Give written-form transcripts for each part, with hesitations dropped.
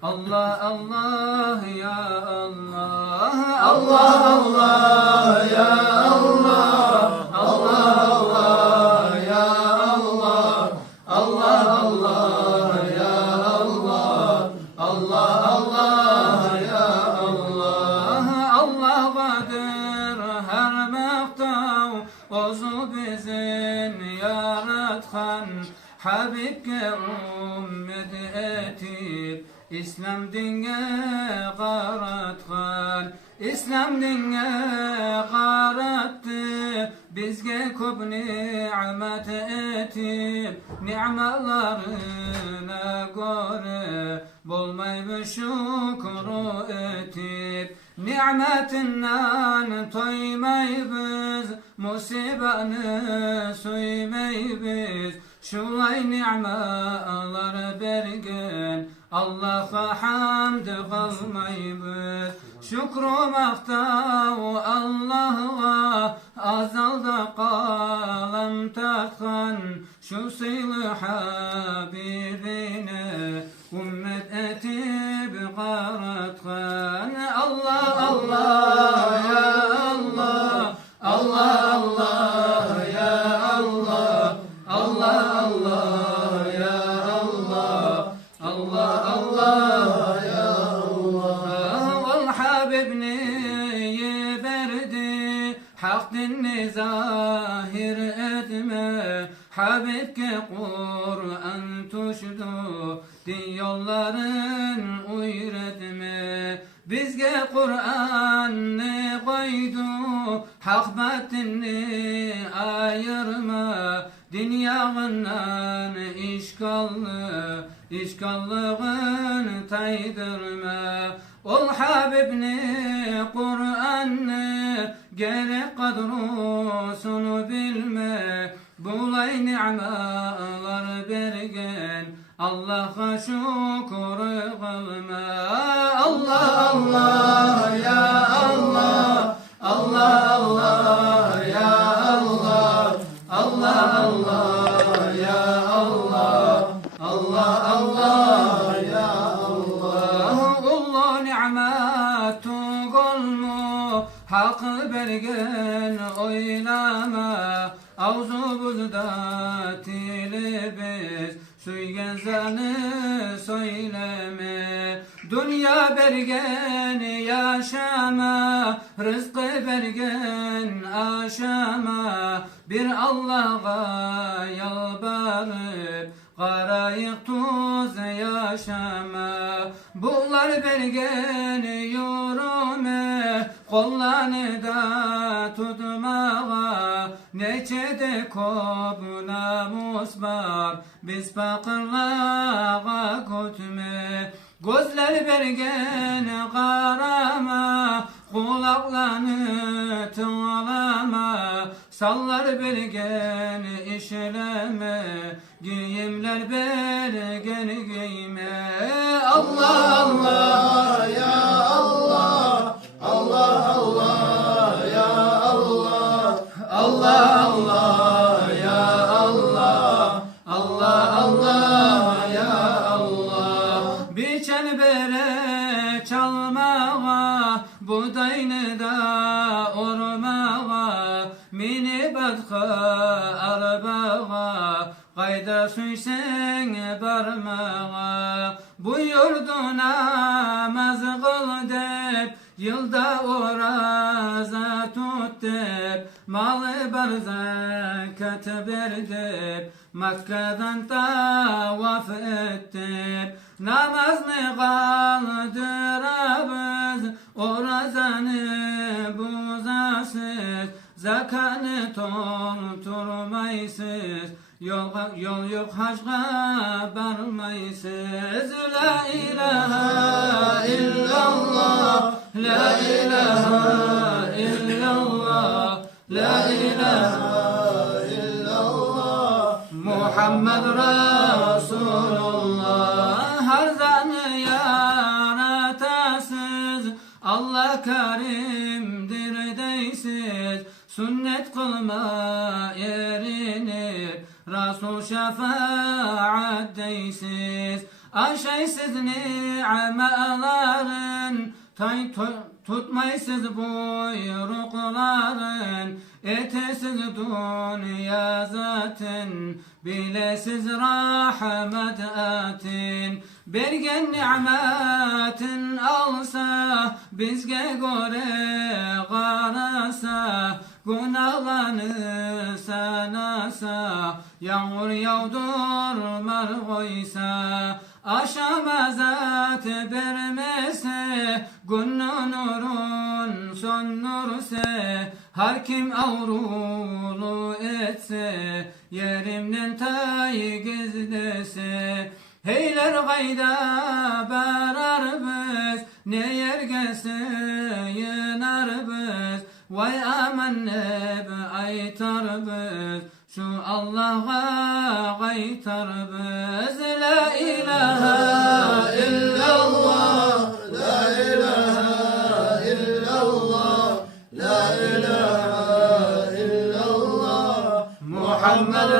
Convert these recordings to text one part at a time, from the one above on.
Allah Allah ya Allah, Allah Allah ya Allah, Allah Allah ya Allah, Allah Allah ya Allah, Allah Allah ya Allah. Allah'adır her maqtav, ozu bizim yaratgan, Habibke ümmet etip İslam dinge qaratgan, İslam dinge qarattı, bizge köp ni'mat etip, ni'malarına göre bolmayı şükru etip, ni'metinden toymayız, musibani suymayız. Şulay ni'malar bergen, Allah'a hamd kılmayız. Şükru maqtav Allah'a, azalda qalam tartgan, şu sıylı Habibine ümmet etip qaratgan. Allah Allah ya Allah, Allah Allah ya Allah, Allah Allah ya Allah, Allah Allah ya Allah. Ol Habibni verdi, hak dinni zahir etme, Habibke Kur'an tuşdu, din yolların uyretme. Bizge Kur'an'ı koydu, hak batini ayırma, dünyağından işgallığın taydırma. Ol Habibni Kur'an'ı gerek kadrosunu bilme, bulay ni'malar bergen, Allah'a şükür kılma. Allah Allah ya Allah, Allah Allah ya Allah, Allah Allah ya Allah, Allah Allah ya Allah. Allah ni'metu golmu, hak bergen oylama, avzu buzda tili biz, suygenzanı söyleme. Dünya bergen yaşama, rızkı bergen aşama, bir Allah'a yalvarıp qarayıq tuz yaşama. Bunlar bergen yorume, kollarını da tutmağa, neçede kop namus var, biz fakirlağa kötme. Gözler bergen qarama, kulaklarını tınlama, sallar bergen işleme, giyimler bergen giyme. Allah Allah ya Allah, Allah Allah ya Allah, Allah Allah ya Allah, Allah Allah ya Allah. Bir çelbere çalmağa, buğdayını da ormağa, mini badka arabağa, qayda suysen barmağa. Buyurdu namaz kıl dep, yılda oraza tut dep, malı bar zekat ver dep, Makka'dan tavaf et dep. Namazını kaldırabız, orazanı buzasız, zakanı tolturmaysız, yol yok hacga barmaysız. La ilahe illallah, la ilahe illallah, la ilahe illallah, Muhammed Resulullah. Her zanı yaratasız, Allah karimdir deysiz, sünnet kılma erinip, Resul şefaat deysiz. Aşaysız ni'melerin, tutmaysız buyrukların, etesiz dünya zaten, bilesiz rahmet atin. Bergen ni'metin alsa, bizge göre qarasa, günahlarını sanasa, yağmur yağdırmar koysa, aşamazat vermese, günün nurun son nurse, har kim avrulu etse, yerimden tay gizlese, heyler gayda barar biz, ne yer gelse yenar biz, vay aman ne aytar biz, şu Allah'a gaytar biz. La ilahe illallah, La ilahe illallah, la ilahe illallah, Muhammed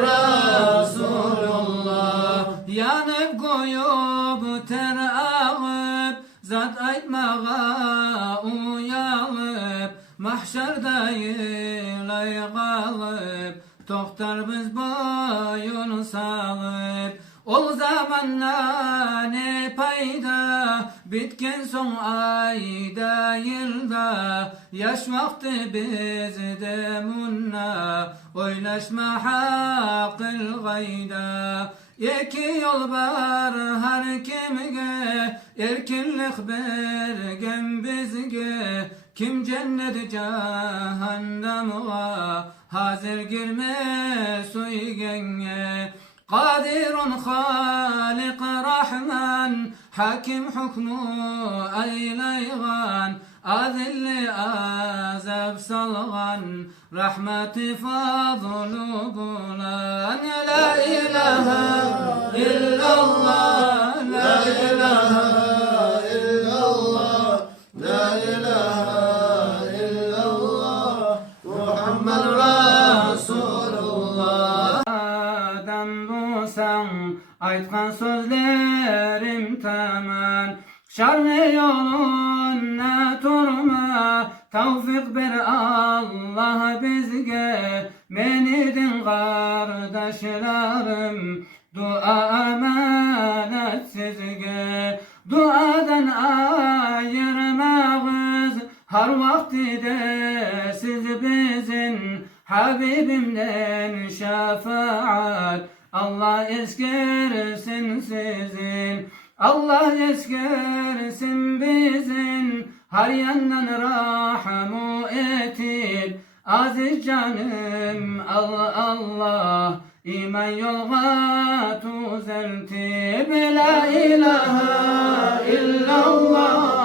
Resulullah. Yanıp koyup ter ağıp, zat aytmağa uyalıp, mahşerde yılay kalıp, toktar biz boyun salıp. O zamanla ne payda, bitken son ayda yılda, yaş vakti bizde munna, oynaşma hakkıl gayda. İki yol var her kimge, erkinlik bergen bizge, kim cennet cehenneme, hazır girme suygenge. Kadirun Halik Rahman, hakim hukmu eyleyen, azilli azab salgan, rahmeti fazlu bulan. La ilahe illallah, la ilahe illallah, la ilahe illallah, Muhammed Resulullah. Adam bulsan, aytkan sözlerim tamam, şarnı yoluna durma, tevfik ver Allah bizge, menidin kardeşlerim, dua emanet sizge, duadan ayırmağız, har vakti de siz bizim, Habibimden şefaat, Allah eskersin sizin, Allah eskersin bizim, har yandan rahmu etip, aziz canım Allah Allah, iman yolga düzeltip. La ilahe illallah,